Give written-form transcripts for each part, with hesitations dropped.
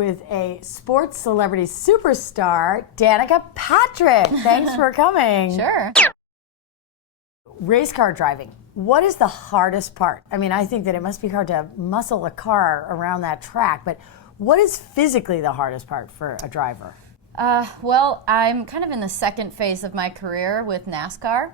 with a sports celebrity superstar, Danica Patrick. Thanks for coming. Sure. Race car driving. What is the hardest part? I mean, I think that it must be hard to muscle a car around that track, but what is physically the hardest part for a driver? Well, I'm kind of in the second phase of my career with NASCAR.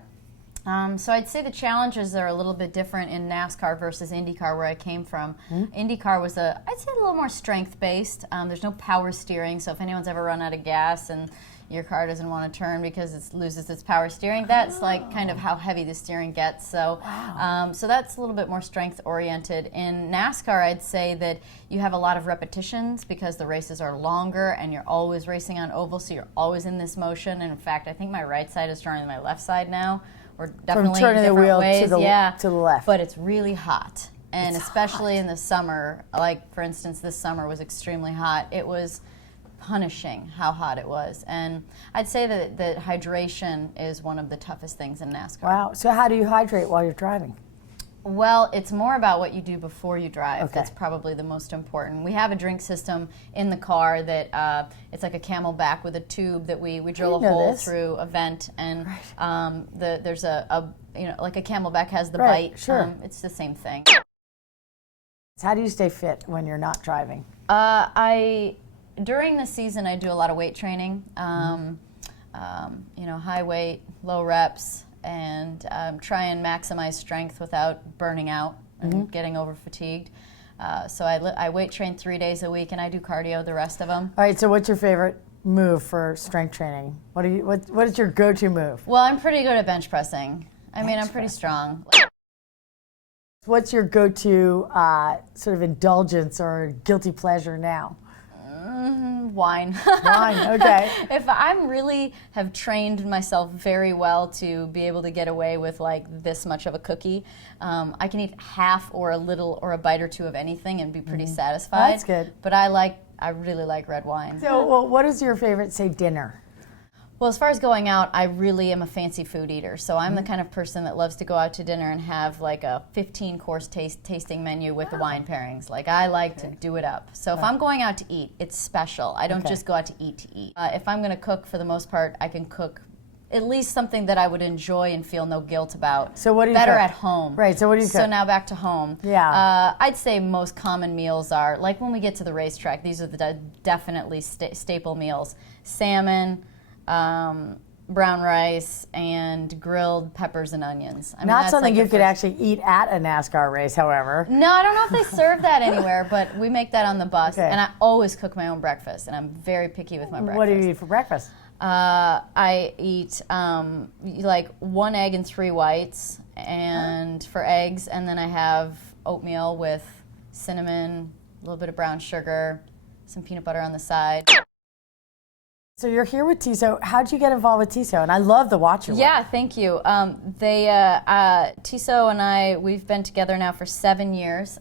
So I'd say the challenges are a little bit different in NASCAR versus IndyCar, where I came from. IndyCar was I'd say a little more strength-based. There's no power steering, so if anyone's ever run out of gas and your car doesn't want to turn because it loses its power steering, that's like kind of how heavy the steering gets. So, so that's a little bit more strength-oriented. In NASCAR, I'd say that you have a lot of repetitions because the races are longer and you're always racing on oval, so you're always in this motion. And in fact, I think my right side is turning to my left side now. We're definitely turning in the wheel ways, to the left. But it's really hot, and it's especially hot. in the summer. Like for instance, this summer was extremely hot. It was punishing how hot it was, and I'd say that hydration is one of the toughest things in NASCAR. Wow. So how do you hydrate while you're driving? Well, it's more about what you do before you drive. Okay. That's probably the most important. We have a drink system in the car that it's like a Camelback with a tube that we drill a hole through a vent, and there's a like a Camelback has the bite. Sure. It's the same thing. How do you stay fit when you're not driving? During the season, I do a lot of weight training. High weight, low reps, and try and maximize strength without burning out and getting over fatigued. So I weight train 3 days a week, and I do cardio the rest of them. All right. So what's your favorite move for strength training? What is your go-to move? Well, I'm pretty good at bench pressing. I'm pretty strong. What's your go-to sort of indulgence or guilty pleasure now? Wine. Wine, okay. If I'm really have trained myself very well to be able to get away with like this much of a cookie, I can eat half or a little or a bite or two of anything and be pretty satisfied. That's good. But I really like red wine. So, well, what is your favorite, say, dinner? Well, as far as going out, I really am a fancy food eater. So I'm the kind of person that loves to go out to dinner and have like a 15-course tasting menu with the wine pairings. Like I like to do it up. So if I'm going out to eat, it's special. I don't just go out to eat. If I'm going to cook, for the most part, I can cook at least something that I would enjoy and feel no guilt about. So what do you Better cook? at home. Right, so what do you cook? So now back to home. Yeah. I'd say most common meals are, like when we get to the racetrack, these are the definitely staple meals. Salmon, brown rice, and grilled peppers and onions. Not something you could actually eat at a NASCAR race, however. No, I don't know if they serve that anywhere, but we make that on the bus. Okay. And I always cook my own breakfast, and I'm very picky with my breakfast. What do you eat for breakfast? I eat like 1 egg and 3 whites, and for eggs, and then I have oatmeal with cinnamon, a little bit of brown sugar, some peanut butter on the side. So you're here with TISO. How'd you get involved with TISO? And I love the watch your Yeah, work. thank you. TISO and I, we've been together now for 7 years.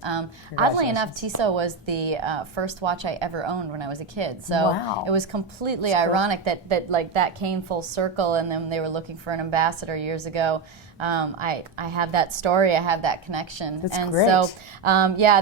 Oddly enough, TISO was the first watch I ever owned when I was a kid. So it was completely ironic that came full circle, and then they were looking for an ambassador years ago. I have that story, I have that connection. That's and great. So,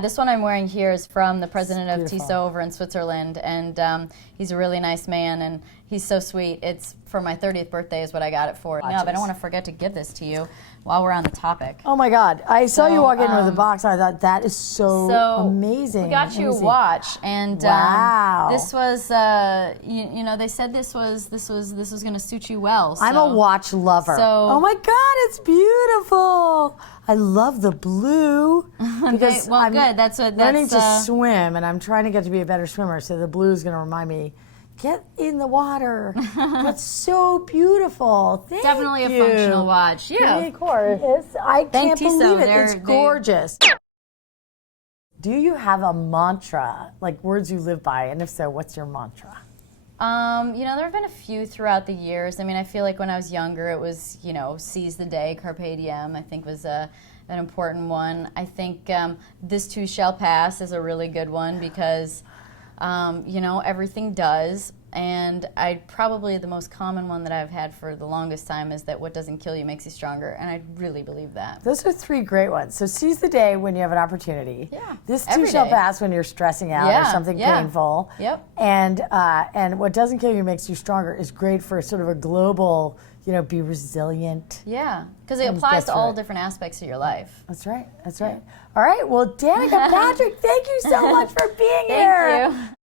this one I'm wearing here is from the president of beautiful. TISO over in Switzerland, and he's a really nice man, and he's so sweet. It's for my 30th birthday is what I got it for. No, but I don't want to forget to give this to you while we're on the topic. Oh my God. I saw you walk in with a box, and I thought, that is so amazing. We got you a watch, and this was, they said this was going to suit you well. So. I'm a watch lover. Oh my God, it's beautiful. I love the blue. Because well, I'm good. That's learning to swim, and I'm trying to get to be a better swimmer, so the blue is going to remind me, get in the water. That's so beautiful. Thank Definitely you. a functional watch. Yeah, of course. I can't believe it. It's gorgeous. Do you have a mantra, like words you live by? And if so, what's your mantra? There have been a few throughout the years. I mean, I feel like when I was younger, it was, seize the day, carpe diem, I think was an important one. I think this too shall pass is a really good one because, everything does. And probably the most common one that I've had for the longest time is that what doesn't kill you makes you stronger. And I really believe that. Those are 3 great ones. So seize the day when you have an opportunity. Yeah. This too Every shall day. pass when you're stressing out or something painful. Yep. And what doesn't kill you makes you stronger is great for sort of a global, be resilient. Yeah, because it applies to all different aspects of your life. That's right. That's right. All right. Well, Danica Patrick, thank you so much for being here. Thank you.